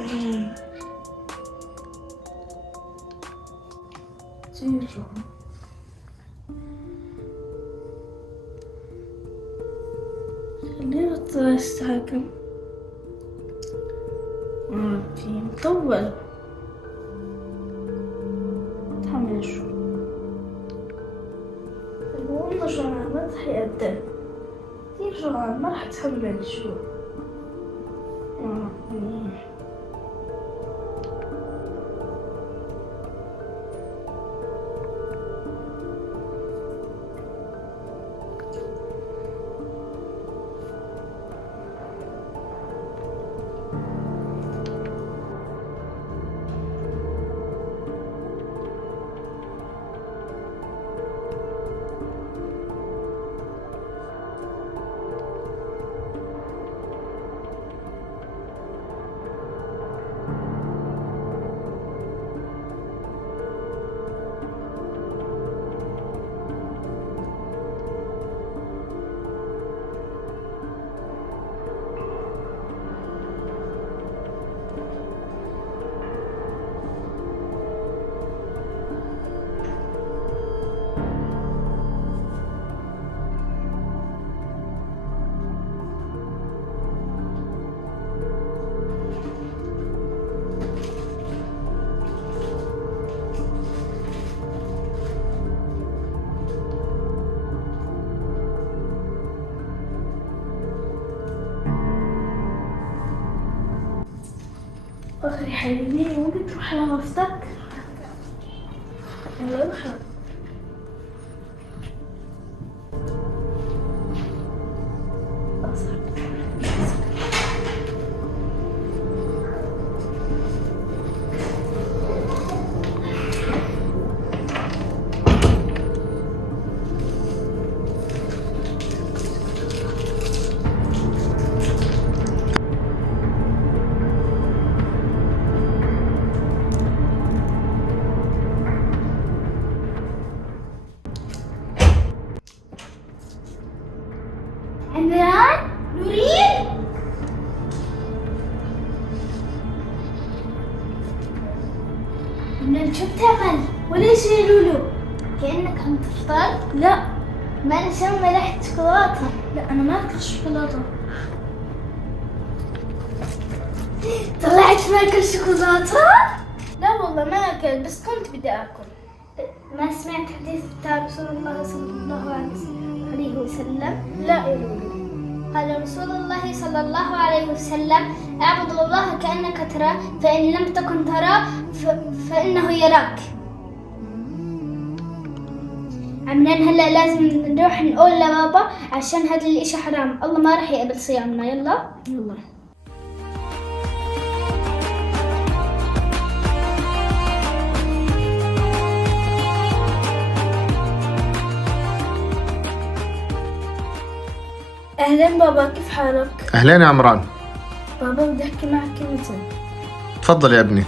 0 خلينا نستحكم. مطول تحمل شو والله جوعان ما راح يقدم كثير جوعان ما راح تحمل شو. أخي حبيبي ممكن تروح على غرفتك؟ يلا روح. عمران نورين عمران شو بتعمل؟ وليش يا لولو؟ كأنك عم تفطر؟ لا ما أنا شم ريحة شوكولاتة. لا أنا ما أكل شوكولاتة. طلعت ماكل شوكولاتة؟ لا والله ما أكل بس كنت بدي أكل. ما سمعت حديث بتاع رسول الله صلى الله عليه وسلم؟ لا يا لولو. قال رسول الله صلى الله عليه وسلم: اعبد الله كأنك تراه فإن لم تكن تراه فإنه يراك. عمران هلا لازم نروح نقول لبابا عشان هذا الاشي حرام، الله ما راح يقبل صيامنا. يلا يلا. أهلا بابا، كيف حالك؟ أهلين يا عمران. بابا بدي أحكي معك كلمتين. تفضل يا ابني.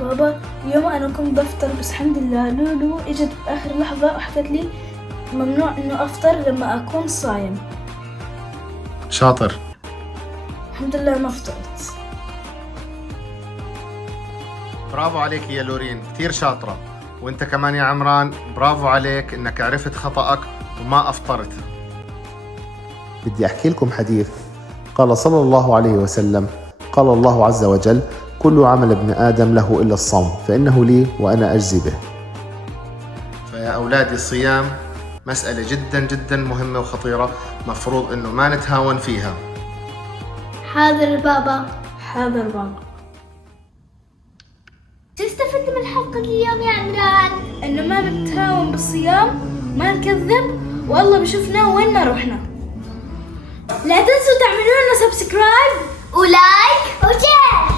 بابا اليوم أنا كنت بفطر بس الحمد لله لولو إجت بآخر لحظة وحكت لي ممنوع إنه أفطر لما أكون صايم. شاطر. الحمد لله ما فطرت. برافو عليك يا لورين، كثير شاطرة. وانت كمان يا عمران برافو عليك انك عرفت خطأك وما أفطرت. بدي أحكي لكم حديث. قال صلى الله عليه وسلم: قال الله عز وجل: كل عمل ابن آدم له إلا الصوم فإنه لي وأنا أجزي به. فيا أولادي الصيام مسألة جدا جدا مهمة وخطيرة، مفروض إنه ما نتهاون فيها. حاضر بابا. حاضر بابا. شو استفدت من حلقة اليوم يا عمران؟ إنه ما نتهاون بالصيام، ما نكذب، والله بشوفنا وين ما رحنا. لا تنسوا تعملوا لنا سبسكرايب ولايك وشير.